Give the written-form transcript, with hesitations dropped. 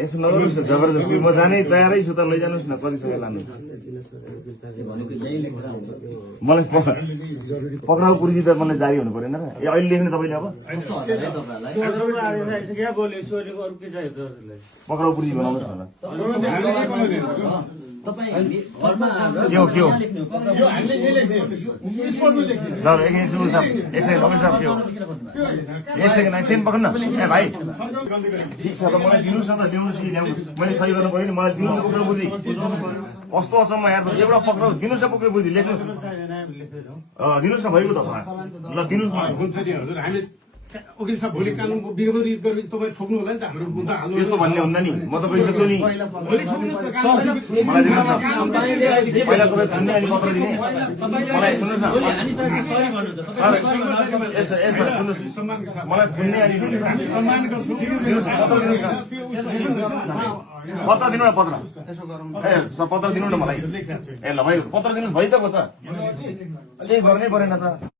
यसो नगर्नुहोस् न जबरजस्ती म जानै तयारै छु त लैजानुहोस् न कति समय लानुहोस् मलाई पक्राउ पुर्जी त मलाई जारी हुनु परेन र ए अहिले लेख्ने तपाईँले अब पक्राउ पुर्जी बनाउनुहोस् न के हो एकछिन पक्न ए भाइ ठिक छ त मलाई दिनुहोस् न त ल्याउनुहोस् कि ल्याउनुहोस् मैले सही गर्नु पऱ्यो नि मलाई दिनुहोस् पक्राउ पुर्जी कस्तो अचम्म यार एउटा पक्राउ दिनुहोस् न पक्राउ पुर्जी लेख्नुहोस् दिनुहोस् न भइगयो त ल दिनुहोस् वकिल साहब भोलि कानुनको विरोध गरेपछि तपाईँ ठोक्नु होला नि त हाम्रो मुद्दा हाल्नु त्यस्तो भन्ने हुन्न नि म त गइसक्छु नि भोलि ठोक्नुहोस् न पहिला तपाईँ थुन्ने अनि पत्र दिने मलाई सुन्नुहोस् न मलाई थुन्ने अनि सम्मान गर्छौँ पत्र दिनु न पत्र ए पत्र दिनु न मलाई ए ल भयो पत्र दिनुहोस् भइ त गयो त अलि गर्नै परेन त